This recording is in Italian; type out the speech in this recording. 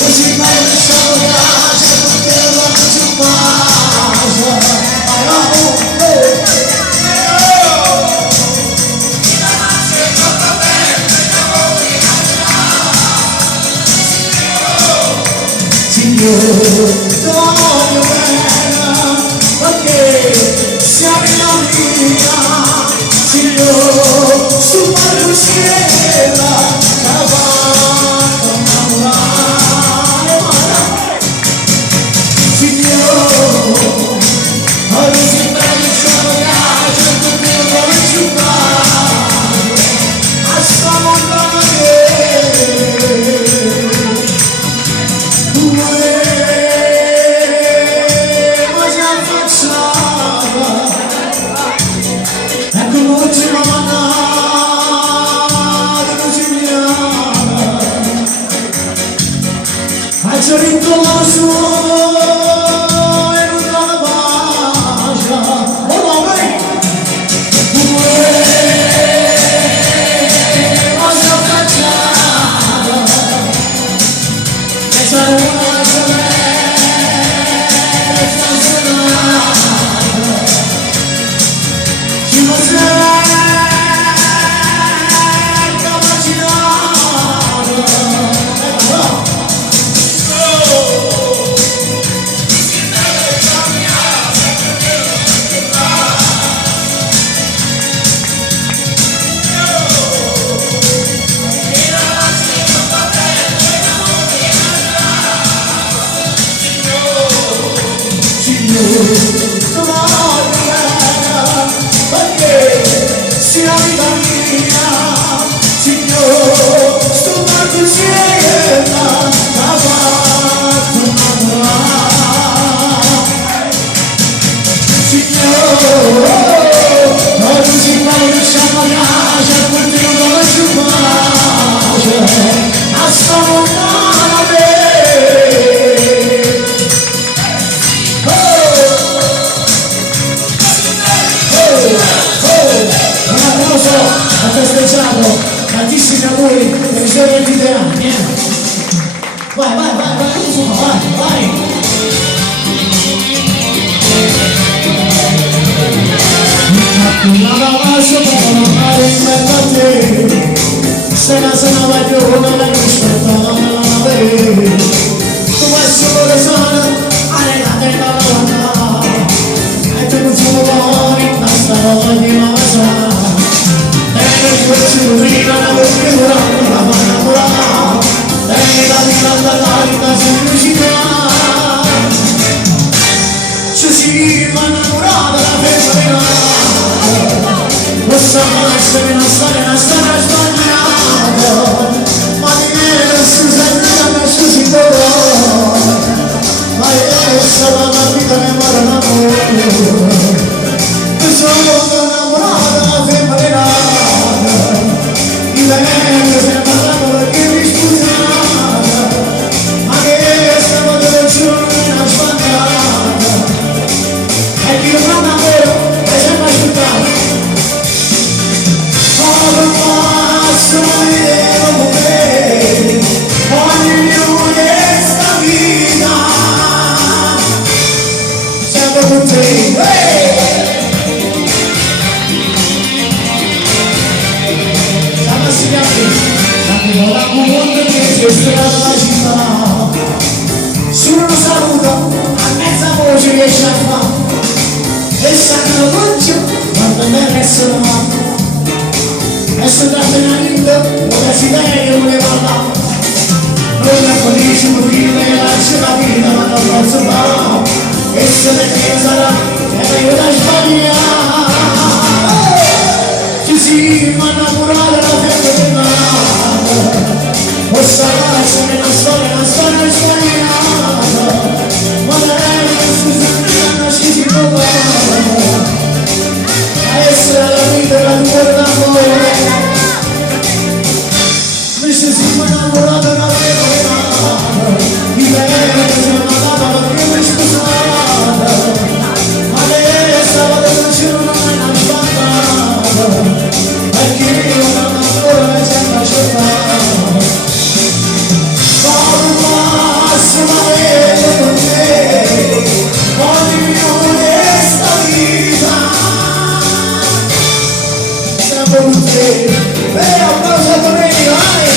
Hoje vai deixar o gajo, porque eu vou te fazer. Signore, voglio bene, perché siamo in linea. Signore, su palcoscenico, cavallo innamorare. Signore, oggi si prende solo gaggio, perché vuole giocare a sta montagna. C'è ritorno e non la bacia, oh no, vai! Cosa facciamo? E c'è una ci non c'è perché siamo in famiglia, signore, sto palcoscenico, cavallo innamorare. Signore, oggi si fa un sciamaglia, perché non vuole giocare a sta montagna. Ha festeggiato tantissimi auguri per i suoi 23 anni. Vai, vai, vai, vai, insomma, vai, vai. La lascio per non fare in mezzo a te. Se la voglio non la rispetto, non la vedi. Tu vai solo sana, allenate la donna. E tu non sono buoni, la storia di mamma. Ciurina la figura, la innamorata, lei la vita dall'alta semplicità. Se si va innamorata la femmina, possa essere una storia sbagliata, ma di me Susanna si può, ma è stata una vita che muore l'amore. Sono innamorata la femmina. Che se ne parlavo perché mi scusate, ma che stiamo delle giorni sbagliate, e chi lo fa davvero è sempre ascoltato. Come posso vedere con te ogni questa vita, sempre con te. La mondo che gestirà la città, solo un saluto a mezza voce riesce a fare, e sanno voce quando me resto la mano, e sto trattenendo una città che voleva parlare, non la felice morire che lascia la vita ma non posso fare, e se ne che sarà e io da sbagliare, ci si ma innamorare la femmina. Possa essere una storia sbagliata, ma lei Susanna si può a essere la vita la tua d'amore. Mi si è innamorata una femmina, di lei che si è amata perché mi scusata, ma lei stava dentro con te. Applauso a Domenico,